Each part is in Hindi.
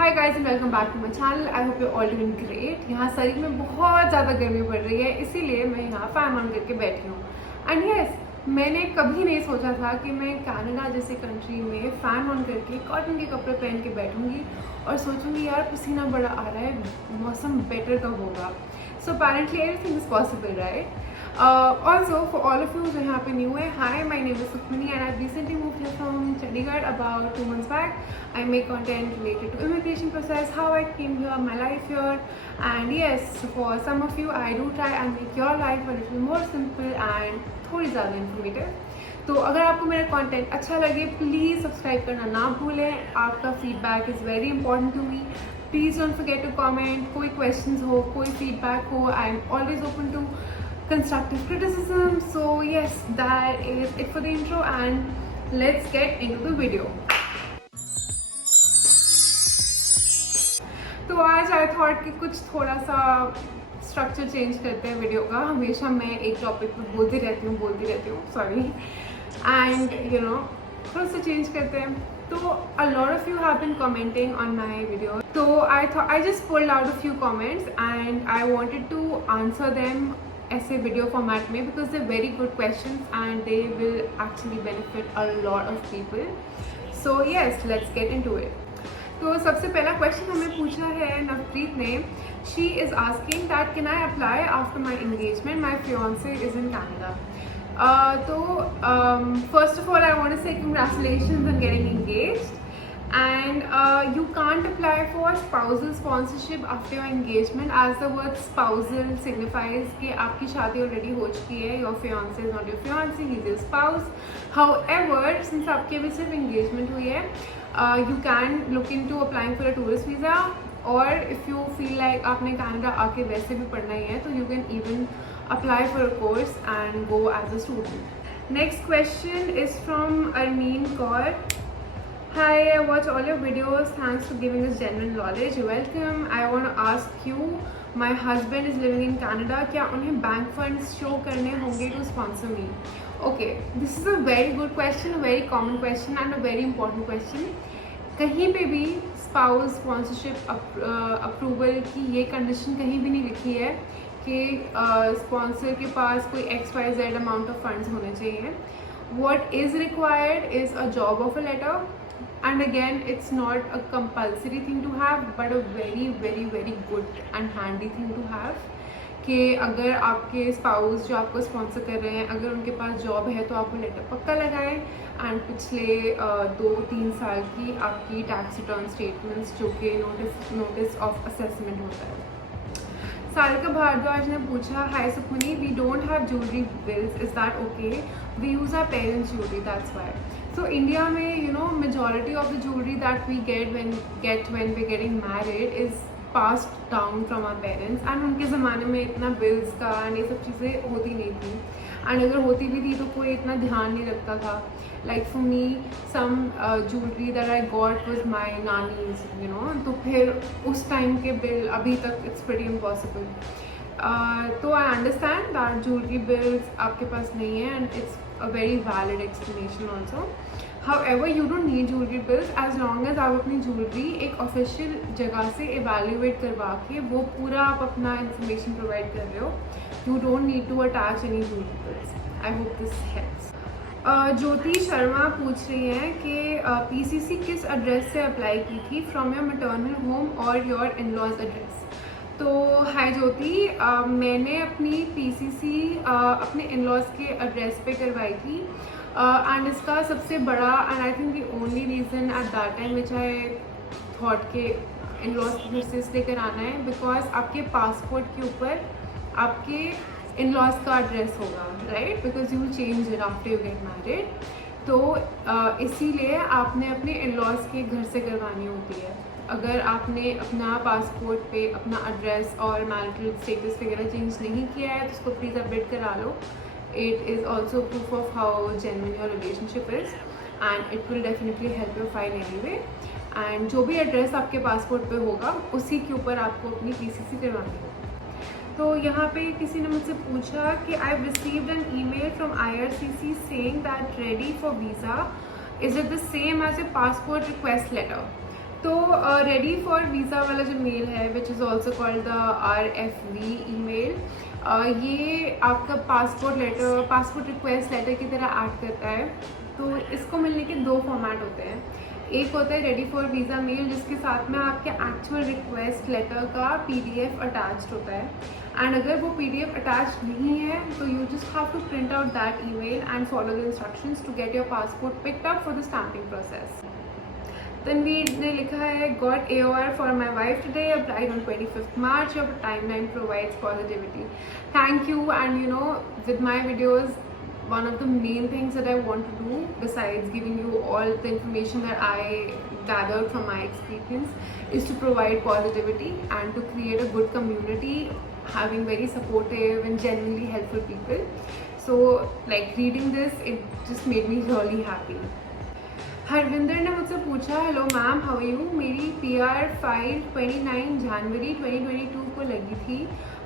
Hi guys and welcome back to my channel. I hope you all doing great. यहाँ शरीर में बहुत ज़्यादा गर्मी पड़ रही है, इसीलिए मैं यहाँ फैन ऑन करके बैठी हूँ। एंड यस, मैंने कभी नहीं सोचा था कि मैं कनाडा जैसे कंट्री में फ़ैन ऑन करके कॉटन के कपड़े पहन के बैठूँगी और सोचूंगी यार पसीना बड़ा आ रहा है, मौसम बेटर कब होगा। So apparently everything is possible, right? Also, for all of you जो यहाँ पे new है, hi, my name is Sukhmani and I've recently moved here from Chandigarh about 2 months back. I make content related to immigration process, how I came here, my life here, and yes, for some of you, I do try and make your life a little more simple and थोड़ी ज़्यादा informative. तो अगर आपको मेरा कंटेंट अच्छा लगे प्लीज़ सब्सक्राइब करना ना भूलें। आपका feedback is very important to me. Please don't forget to comment. कोई क्वेश्चंस हो, कोई फीडबैक हो, I am always open to constructive criticism. So yes, that is it for the intro and let's get into the video. तो आज आई थॉट कि कुछ थोड़ा सा स्ट्रक्चर चेंज करते हैं वीडियो का। हमेशा मैं एक टॉपिक पे बोलती रहती हूँ सॉरी, एंड यू नो थोड़ा सा चेंज करते हैं। तो a lot of you have been commenting on my video, so I just pulled out a few comments and I wanted to answer them ऐसे वीडियो फॉर्मेट में because they're very good questions and they will actually benefit a lot of people. So yes, let's get into it. तो सबसे पहला क्वेश्चन हमें पूछा है नवप्रीत ने। She is asking that can I apply after my engagement, my fiance is in Canada. तो first of all I want to say congratulations on getting engaged, and you can't apply for spousal sponsorship after your engagement, as the word spousal signifies कि आपकी शादी already हो चुकी है, your fiance is not your fiance, he is your spouse. However, since आपकी अभी सिर्फ engagement हुई है, you can look into applying for a tourist visa, or if you feel like आपने कनाडा आके वैसे भी पढ़ना ही है तो you can even apply for a course and go as a student. Next question is from Armeen Kaur. Hi, I watch all your videos. Thanks for giving us genuine knowledge. You're welcome. I want to ask you, my husband is living in Canada. क्या उन्हें बैंक फंड्स शो करने होंगे to sponsor me? Okay, this is a very good question, a very common question and a very important question. कहीं पे भी स्पाउस स्पॉन्सरशिप अप्रूवल की ये कंडीशन कहीं भी नहीं लिखी है कि स्पॉन्सर के पास कोई XYZ अमाउंट ऑफ फंड्स होने चाहिए. What is required is a job offer letter. And again, it's not a compulsory thing to have, but a very very very good and handy thing to have. कि अगर आपके स्पाउस जो आपको स्पॉन्सर कर रहे हैं अगर उनके पास जॉब है तो आप वो लेटर पक्का लगाएं, एंड पिछले 2-3 साल की आपकी टैक्स रिटर्न स्टेटमेंट्स जो कि नोटिस ऑफ असेसमेंट होता है. सारिका भारद्वाज ने पूछा, hi Sukhmani, we don't have jewellery bills, is that okay? We use our parents jewellery, that's why. So India में you know majority of the jewelry that we get when we're getting married is passed down from our parents, and उनके ज़माने में इतना bills का and ये सब चीज़ें होती नहीं थी, and अगर होती भी थी तो कोई इतना ध्यान नहीं रखता था. Like for me, some jewelry that I got was my nanny's, you know, तो फिर उस टाइम के bill अभी तक it's pretty impossible. तो I understand that jewelry bills आपके पास नहीं है and it's a very valid explanation also. However, you don't need jewelry bills as long as आप अपनी jewelry एक official जगह से evaluate करवा के वो पूरा आप अपना information provide कर रहे हो. You don't need to attach any jewelry bills. I hope this helps. Jyoti Sharma पूछ रही हैं कि PCC किस एड्रेस से अप्लाई की थी, फ्रॉम योर मैटरनल होम और योर इन-लॉज एड्रेस. तो हाय ज्योति, मैंने अपनी PCC अपने इन-लॉज के एड्रेस पे करवाई थी, एंड इसका सबसे बड़ा and I think the only reason at that time which I thought के इन-लॉज घर से इसलिए कराना है बिकॉज आपके पासपोर्ट के ऊपर आपके इन-लॉज का एड्रेस होगा, right? Because you change it after you get married. तो इसीलिए आपने अपने इन-लॉज के घर से करवानी होती है. अगर आपने अपना पासपोर्ट पे अपना एड्रेस और मैरिटल स्टेटस वगैरह चेंज नहीं किया है तो उसको प्लीज़ अपडेट करा लो. It is also proof of how genuine your relationship is and it will definitely help your file anyway. And जो भी एड्रेस आपके पासपोर्ट पे होगा उसी के ऊपर आपको अपनी PCC करवानी होगी. तो यहाँ पे किसी ने मुझसे पूछा कि I have received an email from IRCC saying that ready for visa, is it the same as a passport request letter? तो रेडी फॉर वीज़ा वाला जो मेल है which is also called the RFV email, ये आपका पासपोर्ट रिक्वेस्ट लेटर की तरह एक्ट करता है। तो इसको मिलने के दो फॉर्मेट होते हैं। एक होता है रेडी फॉर वीज़ा मेल, जिसके साथ में आपके एक्चुअल रिक्वेस्ट लेटर का PDF अटैच्ड होता है, एंड अगर वो PDF अटैच्ड नहीं है तो you just have to print out that email and follow the instructions to get your passport picked up for the stamping process. Tanveer ने लिखा है, got AOR for my wife today, applied on 25th March, your timeline provides positivity. Thank you, and you know with my videos one of the main things that I want to do, besides giving you all the information that I gathered from my experience, is to provide positivity and to create a good community, having very supportive and genuinely helpful people. So like reading this, it just made me really happy. Harvinder ने मुझसे पूछा, hello ma'am, how are you? मेरी PR फाइल 29 जनवरी 2022 को लगी थी,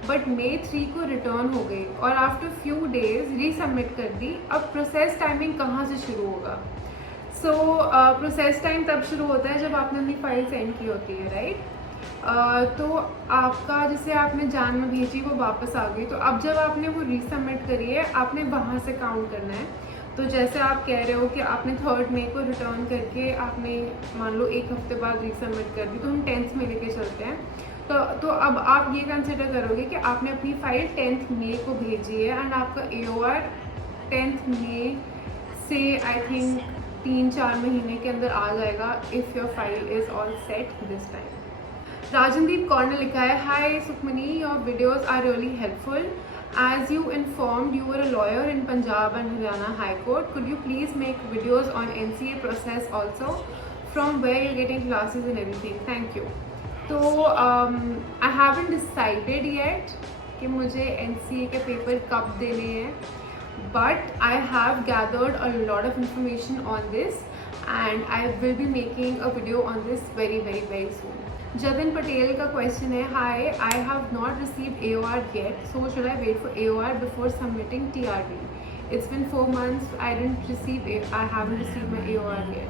बट May 3 को रिटर्न हो गई और आफ्टर फ्यू डेज रीसबमिट कर दी। अब प्रोसेस टाइमिंग कहाँ से शुरू होगा? सो प्रोसेस टाइम तब शुरू होता है जब आपने अपनी फाइल सेंड की होती है, राइट? तो आपका जैसे आपने जान में भेजी वो वापस आ गई, तो अब जब आपने वो रीसबमिट करी है आपने वहाँ से काउंट करना है। तो जैसे आप कह रहे हो कि आपने 3rd May को रिटर्न करके आपने मान लो 1 हफ्ते बाद रीसबमिट कर दी, तो हम 10th में लेके चलते हैं। तो अब आप ये कंसिडर करोगे कि आपने अपनी फाइल 10th May को भेजी है, एंड आपका AOR 10th May से आई थिंक 3-4 महीने के अंदर आ जाएगा, if your file is all set this time. Rajandeep Kaur ने लिखा है, hi Sukhmani, your videos are really helpful. As you informed, you were a lawyer in Punjab and Haryana High Court. Could you please make videos on NCA process also, from where you're getting classes and everything? Thank you. तो I haven't decided yet कि मुझे NCA के पेपर कब देने हैं, but I have gathered a lot of information on this and I will be making a video on this very very very soon. Jatin Patel का क्वेश्चन है, hi, I have not received AOR yet, so should I wait for AOR before submitting TRD? It's been 4 months, I haven't received my AOR yet.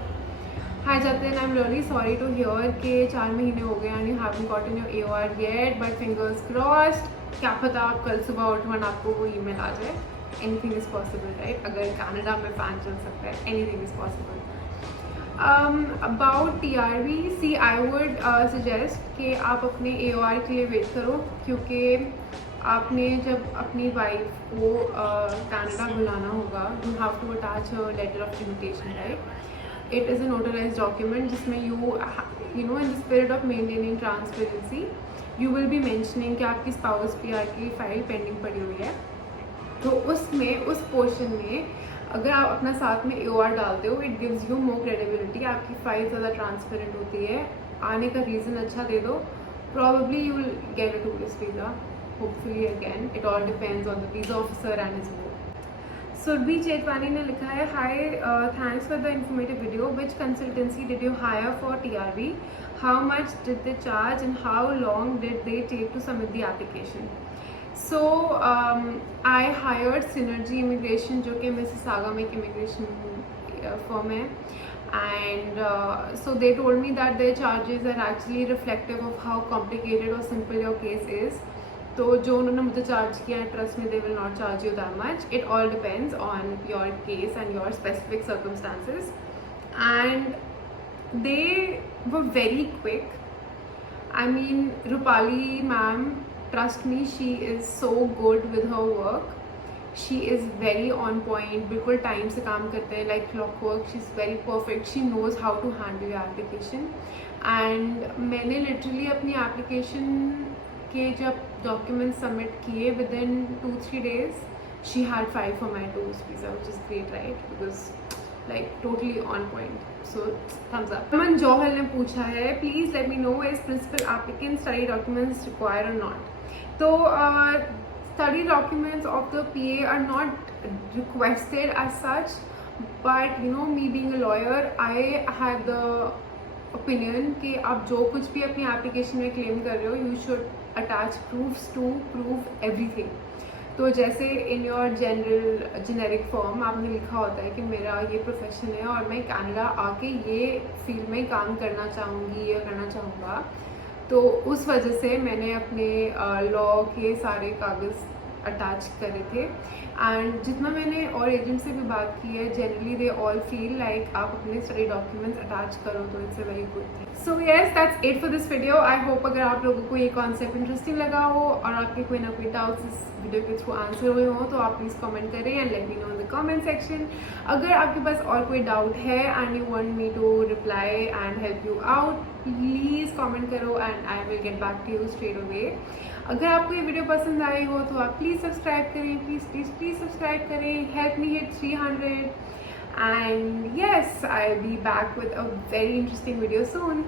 Hi Jatin, I am really sorry to hear कि 4 महीने हो गए and you haven't gotten your AOR yet, but fingers crossed. क्या पता आप कल सुबह उठो और आपको वो ईमेल आ जाए. Anything is possible, right? अगर कनाडा में फ़ैन चल सकता है, anything is possible. About TRV, see, I would suggest कि आप अपने AOR के लिए वेट करो, क्योंकि आपने जब अपनी वाइफ को कनाडा बुलाना होगा, you have to attach a letter of invitation, right? It is a notarized document जिसमें you know in the spirit of maintaining transparency, you will be mentioning कि आपकी spouse PR की फाइल पेंडिंग पड़ी हुई है. तो उसमें उस पोर्शन में अगर आप अपना साथ में AOR डालते हो, it gives you more credibility. आपकी फाइल ज़्यादा ट्रांसपेरेंट होती है. आने का रीज़न अच्छा दे दो, probably you will get a tourist visa, hopefully. Again it all depends on the visa officer and his work. Surabhi Chetwani ने लिखा है, hi, thanks for the informative video. Which consultancy did you hire for TRV? How much did they charge and how long did they take to submit the application? So I hired Synergy Immigration, जो कि मिसिसागा में एक इमिग्रेशन फर्म है, and so they told me that their charges are actually reflective of how complicated or simple your case is. तो जो उन्होंने मुझे चार्ज किया है, ट्रस्ट में, they will not charge you that much. It all depends on your case and your specific circumstances, and they were very quick. I mean, Rupali ma'am, trust me, she is so good with her work. She is very on point, बिल्कुल टाइम से काम करते हैं, like clockwork. She is very perfect. She knows how to handle your application. And मैंने literally अपनी application के जब documents submit किए, within 2-3 days, she had filed for my tourist visa, which is great, right? Because like totally on point. So thumbs up. Aman Johal ने पूछा है, please let me know is principal applicant study documents required or not? So study documents of the PA are not requested as such, but you know, me being a lawyer, I have the opinion कि आप जो कुछ भी अपनी application में claim कर रहे हो, you should attach proofs to prove everything. तो जैसे इन योर जेनेरिक फॉर्म आपने लिखा होता है कि मेरा ये प्रोफेशन है और मैं कनाडा आके ये फील्ड में काम करना चाहूँगी या करना चाहूँगा, तो उस वजह से मैंने अपने लॉ के सारे कागज़ अटैच करे थे। एंड जितना मैंने और एजेंट से भी बात की है, generally they all feel like आप अपने स्टडी डॉक्यूमेंट्स अटैच करो तो it's a very good thing. So yes, that's it for this video. I hope अगर आप लोगों को ये कॉन्सेप्ट इंटरेस्टिंग लगा हो और आपके कोई ना कोई डाउट्स इस वीडियो के थ्रू आंसर हुए हो तो आप प्लीज़ कमेंट करें and let me know in the comment section. अगर आपके पास और कोई डाउट है and you want me to reply and help you out, please comment करो and I will get back to you straight away. अगर आपको ये वीडियो पसंद आई हो तो आप प्लीज़ सब्सक्राइब करें, प्लीज़ सब्सक्राइब करें, help me hit 300 and yes, I will be back with a very interesting video soon.